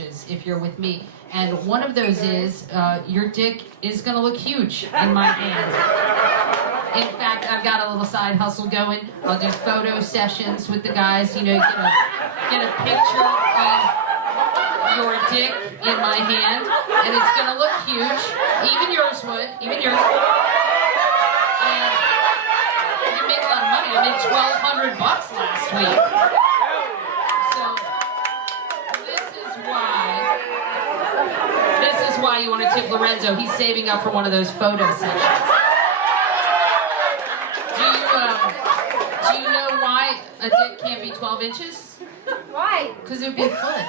if you're with me, and one of those is your dick is gonna look huge in my hand. In fact, I've got a little side hustle going. I'll do photo sessions with the guys, you know, get a picture of your dick in my hand, and it's gonna look huge. Even yours would, even yours would. And you can make a lot of money. I made $1,200 last week. This is why you want to tip Lorenzo. He's saving up for one of those photo sessions. Do you know why a dick can't be 12 inches? Why? Because it would be a foot.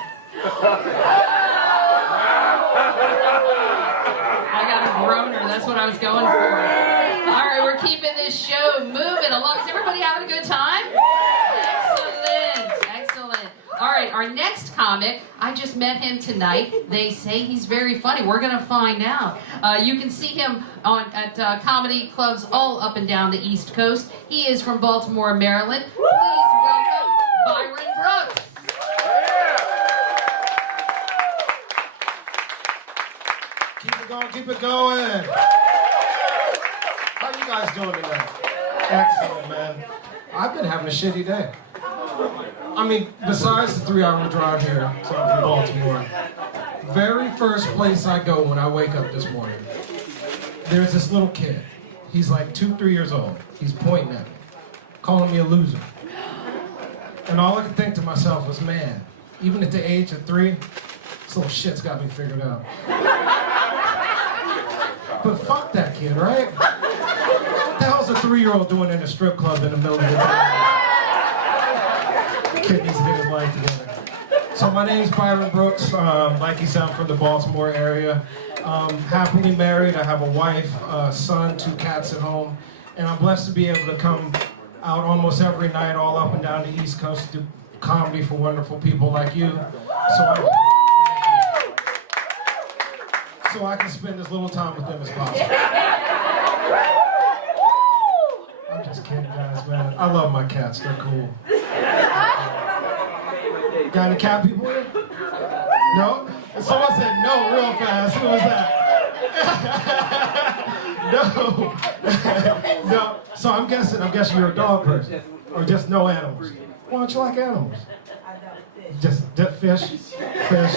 I got a groaner. That's what I was going for. All right, we're keeping this show moving along. Is everybody having a good time? Excellent. Excellent. All right, our next comic, I just met him tonight. They say he's very funny. We're going to find out. You can see him at comedy clubs all up and down the East Coast. He is from Baltimore, Maryland. Please welcome Byron Brooks. Keep it going, keep it going. How you guys doing tonight? Excellent, man. I've been having a shitty day. I mean, besides the 3-hour drive here, so I'm from Baltimore, very first place I go when I wake up this morning, there's this little kid. He's like 2-3 years old. He's pointing at me, calling me a loser. And all I could think to myself was, man, even at the age of 3, this little shit's got me figured out. But fuck that kid, right? What the hell's a 3-year-old doing in a strip club in the middle of the day? Kid needs to get his life together. So my name's Byron Brooks. Like you said, I'm from the Baltimore area. Happily married. I have a wife, a son, 2 cats at home. And I'm blessed to be able to come out almost every night all up and down the East Coast to do comedy for wonderful people like you. So I can spend as little time with them as possible. I'm just kidding, guys, man. I love my cats. They're cool. Got any cat people here? No? Someone said no real fast. Who was that? No. No. So I'm guessing you're a dog person. Or just no animals. Why don't you like animals? Just fish? Fish?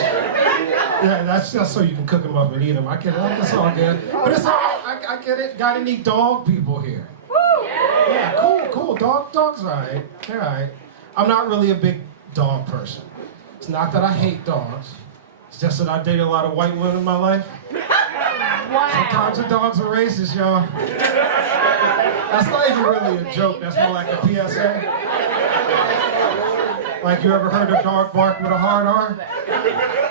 Yeah, that's just so you can cook them up and eat them. I get it. That's all good. But it's all, I get it. Got any dog people here? Yeah, cool. Dogs are alright. They're alright. I'm not really a big dog person. It's not that I hate dogs. It's just that I date a lot of white women in my life. Wow. Sometimes the dogs are racist, y'all. That's not even really a joke. That's more like a PSA. Like, you ever heard a dog bark with a hard R?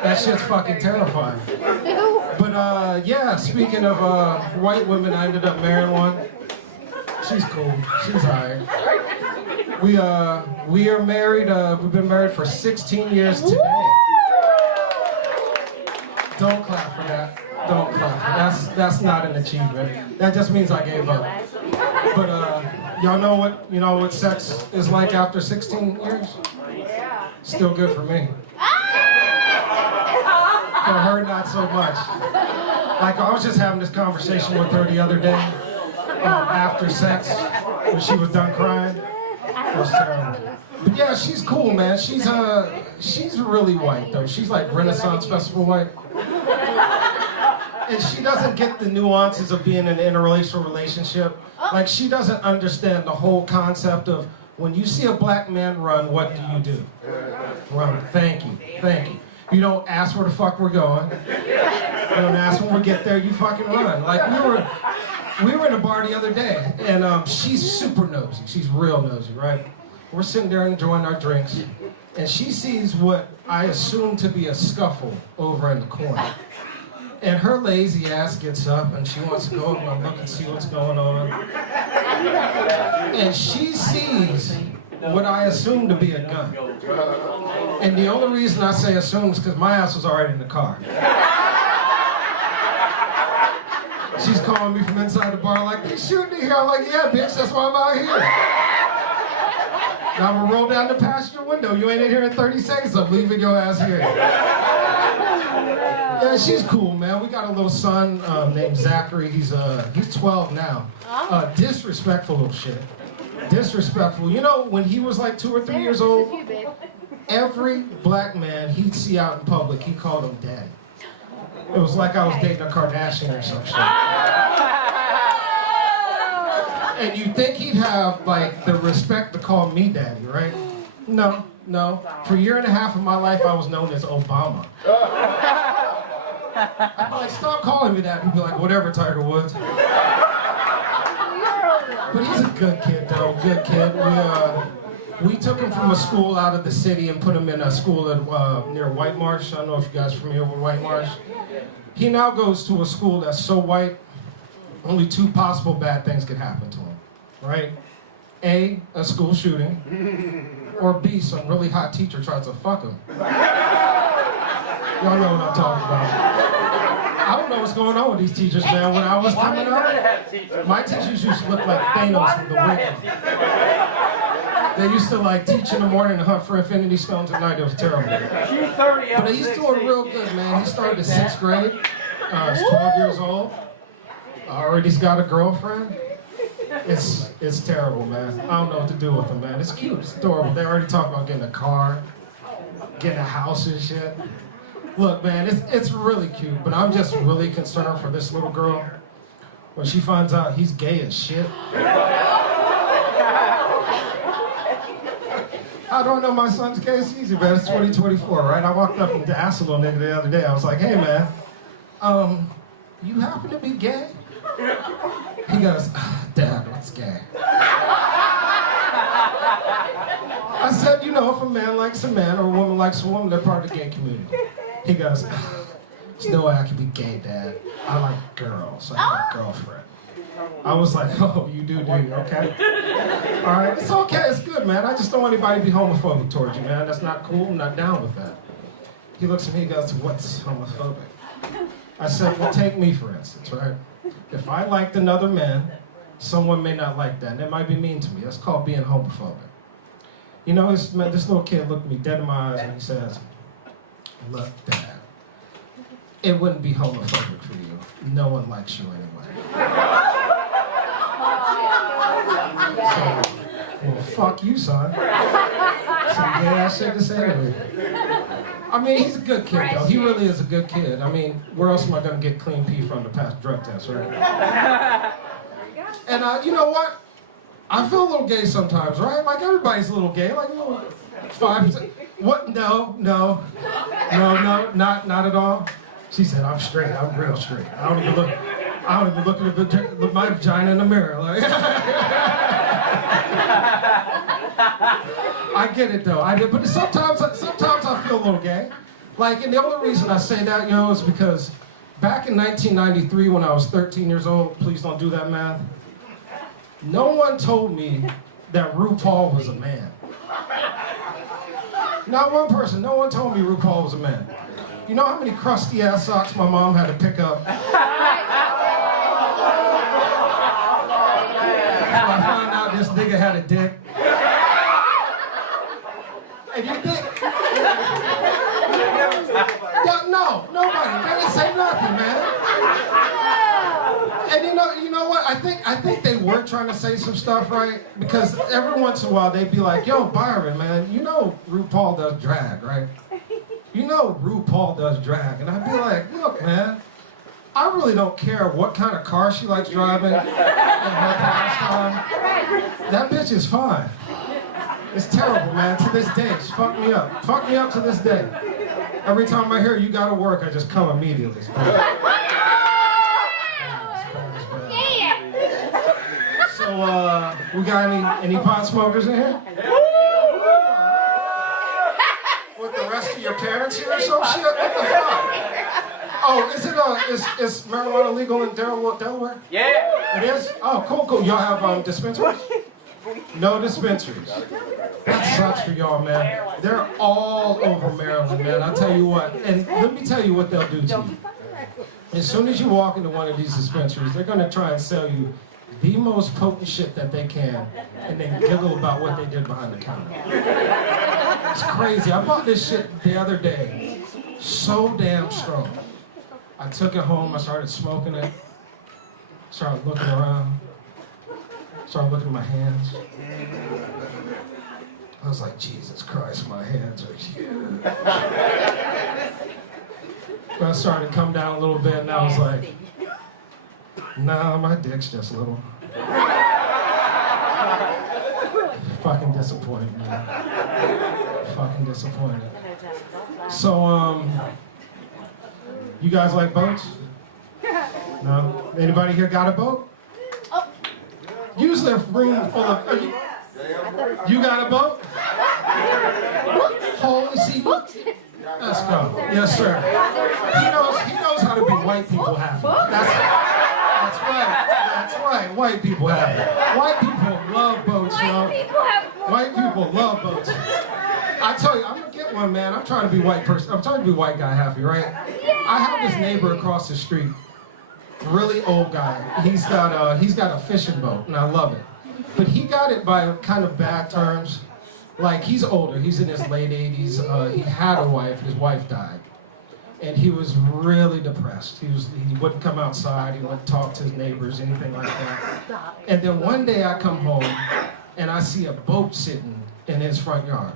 That shit's fucking terrifying. But yeah, speaking of white women, I ended up marrying one. She's cool. She's alright. We are married. We've been married for 16 years today. Don't clap for that. Don't clap. That's not an achievement. That just means I gave up. But y'all know what sex is like after 16 years? Still good for me. For her, not so much. Like, I was just having this conversation with her the other day after sex when she was done crying. It was terrible. But yeah, she's cool, man. She's really white though. She's like Renaissance Festival white. And she doesn't get the nuances of being in an interracial relationship. Like, she doesn't understand the whole concept of when you see a black man run, what do? Run. Thank you. You don't ask where the fuck we're going. You don't ask when we get there, you fucking run. Like, we were in a bar the other day, and she's super nosy. She's real nosy, right? We're sitting there enjoying our drinks, and she sees what I assume to be a scuffle over in the corner. And her lazy ass gets up, and she wants to go over and look and see what's going on. And she sees what I assume to be a gun. And the only reason I say assume is because my ass was already in the car. She's calling me from inside the bar like, they shooting here. I'm like, yeah, bitch, that's why I'm out here. Now I'm gonna roll down the passenger window. You ain't in here in 30 seconds, I'm leaving your ass here. she's cool, man. We got a little son named Zachary. He's 12 now. Disrespectful little shit. Disrespectful. You know, when he was like 2 or 3 years old, every black man he'd see out in public, he called him daddy. It was like I was dating a Kardashian or some shit. And you'd think he'd have like the respect to call me daddy, right? No. For a year and a half of my life, I was known as Obama. I'm like, stop calling me that. He'd be like, whatever, Tiger Woods. But he's a good kid, though. Good kid. We took him from a school out of the city and put him in a school near White Marsh. I don't know if you guys are familiar with White Marsh. He now goes to a school that's so white, only 2 possible bad things could happen to him, right? A school shooting, or B, some really hot teacher tries to fuck him. Y'all know what I'm talking about. I don't know what's going on with these teachers, man. When I was coming up, my teachers used to look like Thanos from The Wicked. They used to like teach in the morning and hunt for infinity stones at night. It was terrible. But he's doing real good, man. He started the 6th grade. He's 12 years old. Already's got a girlfriend. It's terrible, man. I don't know what to do with him, man. It's cute. It's adorable. They already talk about getting a car, getting a house and shit. Look, man, it's really cute, but I'm just really concerned for this little girl when she finds out he's gay as shit. How do I know my son's gay? It's easy, man. It's 2024, right? I walked up and asked a little nigga the other day. I was like, hey, man, you happen to be gay? He goes, Dad, what's gay? I said, you know, if a man likes a man or a woman likes a woman, they're part of the gay community. He goes, there's no way I can be gay, Dad. I like girls. I have a girlfriend. I was like, oh, you do, okay? All right, it's okay, it's good, man. I just don't want anybody to be homophobic towards you, man. That's not cool. I'm not down with that. He looks at me and goes, what's homophobic? I said, well, take me, for instance, right? If I liked another man, someone may not like that, and it might be mean to me. That's called being homophobic. You know, this little kid looked me dead in my eyes and he says, look, Dad, it wouldn't be homophobic for you. No one likes you anyway. So, well, fuck you, son. Some gay ass shit to say to me. I mean, he's a good kid, though. He really is a good kid. I mean, where else am I going to get clean pee from to pass drug tests, right? And you know what? I feel a little gay sometimes, right? Like, everybody's a little gay. Like, a little 5%. What? No, not at all. She said, I'm straight. I'm real straight. I don't even look at my vagina in the mirror. Like, I get it though. But sometimes I feel a little gay. Like, and the only reason I say that, is because back in 1993 when I was 13 years old, please don't do that math, no one told me that RuPaul was a man. Not one person. No one told me RuPaul was a man. You know how many crusty ass socks my mom had to pick up? I found out this nigga had a dick. And you think? No, nobody. They didn't say nothing, man. And you know what? I think they were trying to say some stuff, right? Because every once in a while they'd be like, yo, Byron, man, you know RuPaul does drag, right? You know RuPaul does drag. And I'd be like, look, man, I really don't care what kind of car she likes driving in her pastime. That bitch is fine. It's terrible, man. To this day, it's fucked me up. Fucked me up to this day. Every time I hear you gotta work, I just come immediately. So, we got any pot smokers in here? With the rest of your parents here or some shit? What the fuck? Oh, is marijuana legal in Delaware? Yeah. It is? Oh, cool. Y'all have dispensaries? No dispensaries. That sucks for y'all, man. They're all over Maryland, man. I'll tell you what. And let me tell you what they'll do to you. As soon as you walk into one of these dispensaries, they're going to try and sell you the most potent shit that they can, and then giggle about what they did behind the counter. It's crazy. I bought this shit the other day. So damn strong. I took it home, I started smoking it, started looking around, started looking at my hands. I was like, Jesus Christ, my hands are huge. But I started to come down a little bit, and I was like, nah, my dick's just little. Fucking disappointed, man. Fucking disappointed. So, you guys like boats? No? Anybody here got a boat? Usually a room full of... You got a boat? Holy see, let's go. Yes, sir. He knows how to be white people happy. That's right. White people happy. White people love boats, yo. White people love boats. I tell you, I'm gonna get one, man. I'm trying to be white person. I'm trying to be white guy happy, right? I have this neighbor across the street, really old guy. He's got a fishing boat, and I love it. But he got it by kind of bad terms. Like, he's older. He's in his late 80s. He had a wife. His wife died. And he was really depressed. He wouldn't come outside. He wouldn't talk to his neighbors, anything like that. And then one day I come home, and I see a boat sitting in his front yard.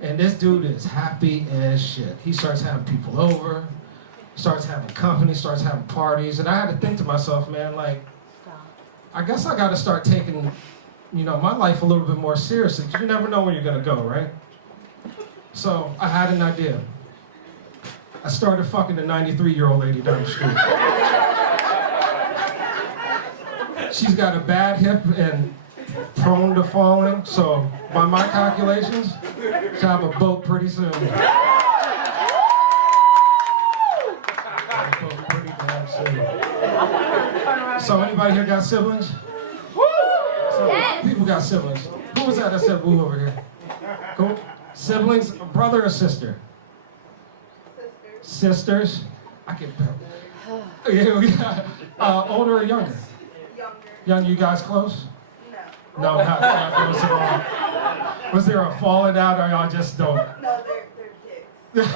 And this dude is happy as shit. He starts having people over, starts having company, starts having parties. And I had to think to myself, man, like, I guess I got to start taking, my life a little bit more seriously. You never know where you're going to go, right? So I had an idea. I started fucking a 93-year-old lady down the street. She's got a bad hip and prone to falling, so by my calculations, she'll have a boat pretty soon. Pretty damn soon. So anybody here got siblings? Yes. People got siblings. Who was that said woo over here? Cool. Siblings, a brother or sister? Sisters. I can yeah. Older or younger? Younger. You guys close? No, not close at all. Was there a falling out, or y'all just don't? No, they're kids.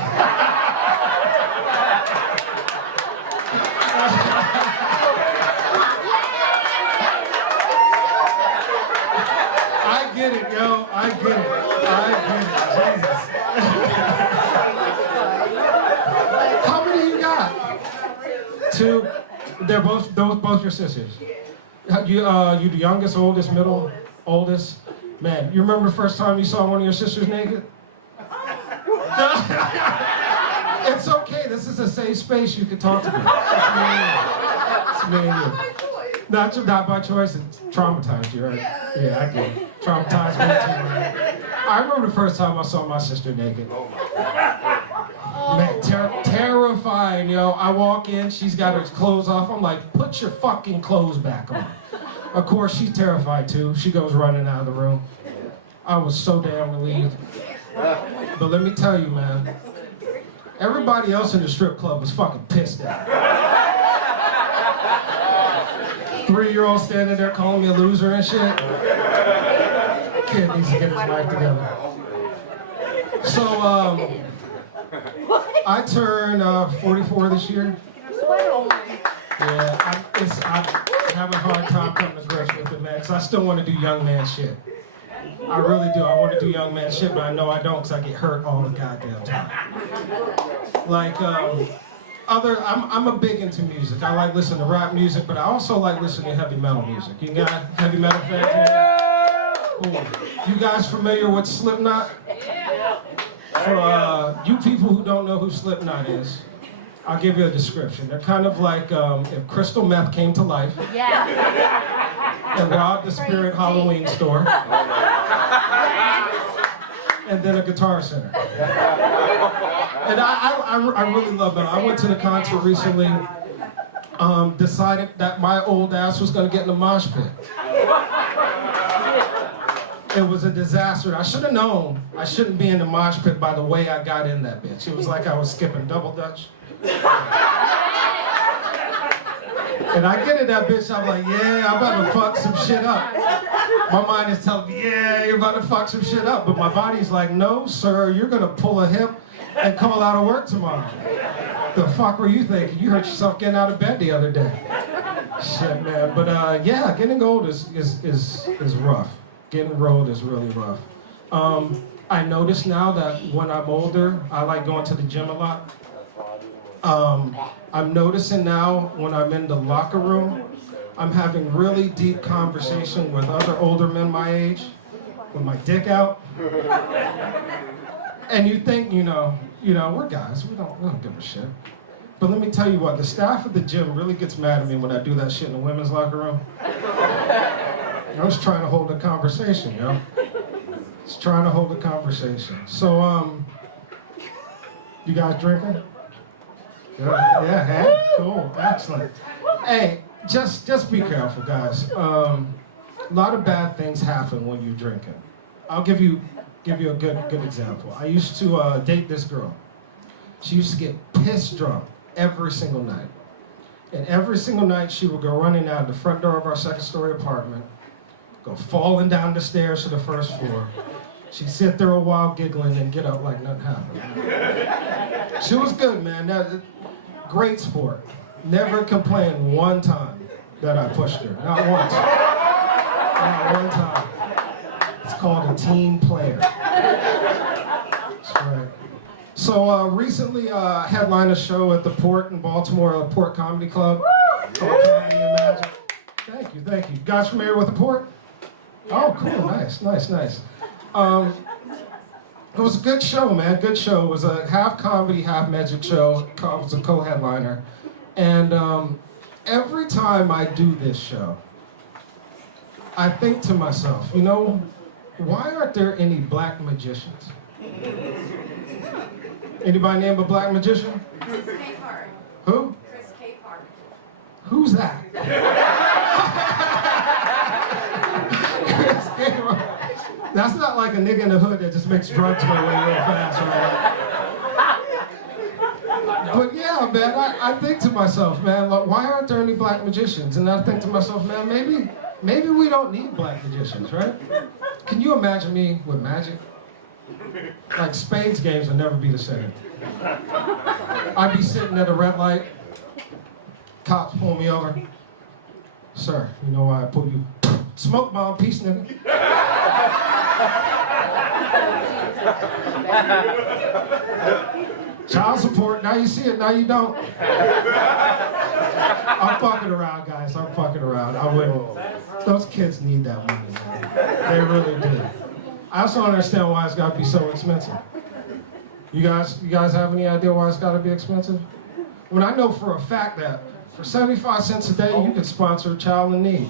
I get it, yo. I get it. Jesus. How many you got? Two. They're both your sisters. You the youngest, oldest, middle, oldest? Man, you remember the first time you saw one of your sisters naked? It's okay. This is a safe space. You can talk to me. It's me and you. Not by choice. It traumatized you, right? Yeah, I get it. Traumatized me too, right? I remember the first time I saw my sister naked. Man, terrifying, yo. I walk in, she's got her clothes off. I'm like, put your fucking clothes back on. Of course, she's terrified too. She goes running out of the room. I was so damn relieved. But let me tell you, man, everybody else in the strip club was fucking pissed at me. 3-year-old standing there calling me a loser and shit. Kid needs to get his life together. So, I turned 44 this year. Yeah, I'm having a hard time coming to grips with it, man, because I still want to do young man shit. I really do. I want to do young man shit, but I know I don't because I get hurt all the goddamn time. Like, I'm a big into music. I like listening to rap music, but I also like listening to heavy metal music. You got heavy metal fans here? Cool. You guys familiar with Slipknot? For you people who don't know who Slipknot is, I'll give you a description. They're kind of like if crystal meth came to life. Yeah. And robbed the Spirit Halloween store. And then a Guitar Center. And I really love them. I went to the concert recently, decided that my old ass was going to get in the mosh pit. It was a disaster. I should have known I shouldn't be in the mosh pit by the way I got in that bitch. It was like I was skipping double dutch. And I get in that bitch, I'm like, yeah, I'm about to fuck some shit up. My mind is telling me, yeah, you're about to fuck some shit up. But my body's like, no, sir, you're gonna pull a hip and call out of work tomorrow. The fuck were you thinking? You hurt yourself getting out of bed the other day. Shit, man. But yeah, getting old is rough. Getting old is really rough. I notice now that when I'm older, I like going to the gym a lot. I'm noticing now when I'm in the locker room, I'm having really deep conversation with other older men my age, with my dick out. And you think, you know, we're guys, we don't give a shit. But let me tell you what, the staff at the gym really gets mad at me when I do that shit in the women's locker room. I was trying to hold a conversation, yo. Just trying to hold a conversation. So, you guys drinking? Yeah, hey, cool, excellent. Hey, just be careful, guys. A lot of bad things happen when you're drinking. I'll give you a good example. I used to date this girl. She used to get pissed drunk every single night. And every single night she would go running out the front door of our second-story apartment, go falling down the stairs to the first floor. She'd sit there a while giggling and get up like nothing happened. She was good, man. Great sport. Never complained one time that I pushed her. Not once. Not one time. It's called a team player. That's right. So recently headlined a show at the Port in Baltimore, the Port Comedy Club. Called Comedy and Magic. Thank you. You guys familiar with the Port? Oh, cool, nice. It was a good show, man, good show. It was a half comedy, half magic show. I was a co-headliner. And every time I do this show, I think to myself, you know, why aren't there any black magicians? Anybody name a black magician? Chris Capehart. Who? Chris Capehart. Who's that? Chris Capehart. That's not like a nigga in the hood that just makes drugs go away real fast, right? But yeah, man, I think to myself, man, like, why aren't there any black magicians? And I think to myself, man, maybe we don't need black magicians, right? Can you imagine me with magic? Like, spades games would never be the same. I'd be sitting at a red light, cops pull me over. Sir, you know why I pulled you? Smoke bomb, peace, nigga. Child support, now you see it, now you don't. I'm fucking around, guys, I'm fucking around. I wouldn't. Those kids need that money, man. They really do. I also don't understand why it's gotta be so expensive. You guys have any idea why it's gotta be expensive? When I know for a fact that for 75 cents a day, you can sponsor a child in need.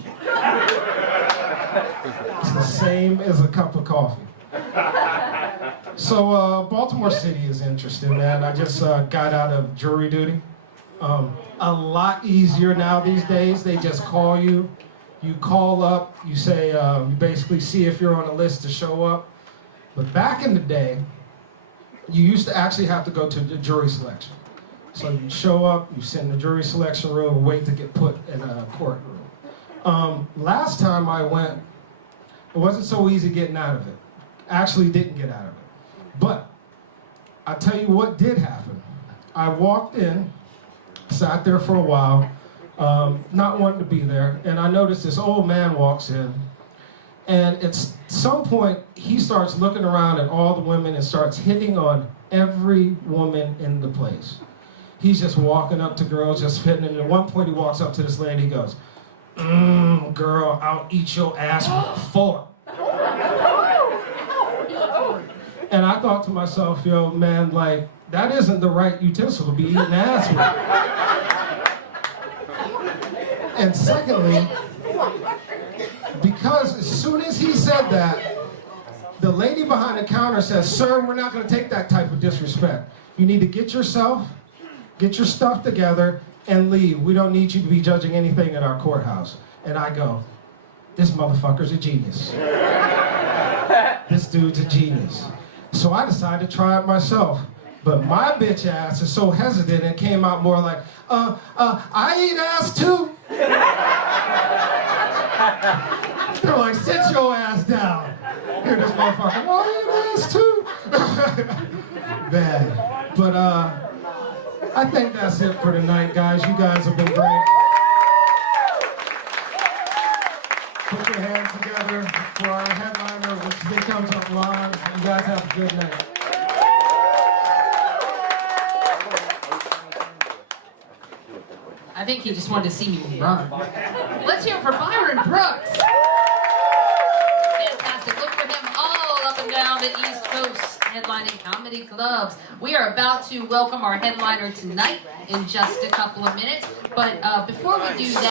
It's the same as a cup of coffee. So Baltimore City is interesting, man. I just got out of jury duty. A lot easier now these days. They just call you. You call up, you say, you basically see if you're on a list to show up. But back in the day, you used to actually have to go to the jury selection. So you show up, you sit in the jury selection room, and wait to get put in a courtroom. Last time I went, it wasn't so easy getting out of it. Actually didn't get out of it. But I'll tell you what did happen. I walked in, sat there for a while, not wanting to be there, and I noticed this old man walks in, and at some point he starts looking around at all the women and starts hitting on every woman in the place. He's just walking up to girls, just hitting, and at one point he walks up to this lady, he goes, girl, I'll eat your ass with a fork. And I thought to myself, yo, man, like, that isn't the right utensil to be eating ass with. And secondly, because as soon as he said that, the lady behind the counter says, sir, we're not gonna take that type of disrespect. You need to get your stuff together and leave. We don't need you to be judging anything at our courthouse. And I go, this motherfucker's a genius. This dude's a genius. So I decided to try it myself. But my bitch ass is so hesitant, it came out more like, I eat ass too. They're like, sit your ass down. Hear this motherfucker, I eat ass too. bad. But I think that's it for tonight, guys. You guys have been great. Put your hands together for our headliner, which he comes up live. You guys have a good night. I think he just wanted to see me run. Let's hear it for Byron Brooks. Fantastic. Look for him all up and down the East Coast, headlining comedy clubs. We are about to welcome our headliner tonight in just a couple of minutes. But before we do that,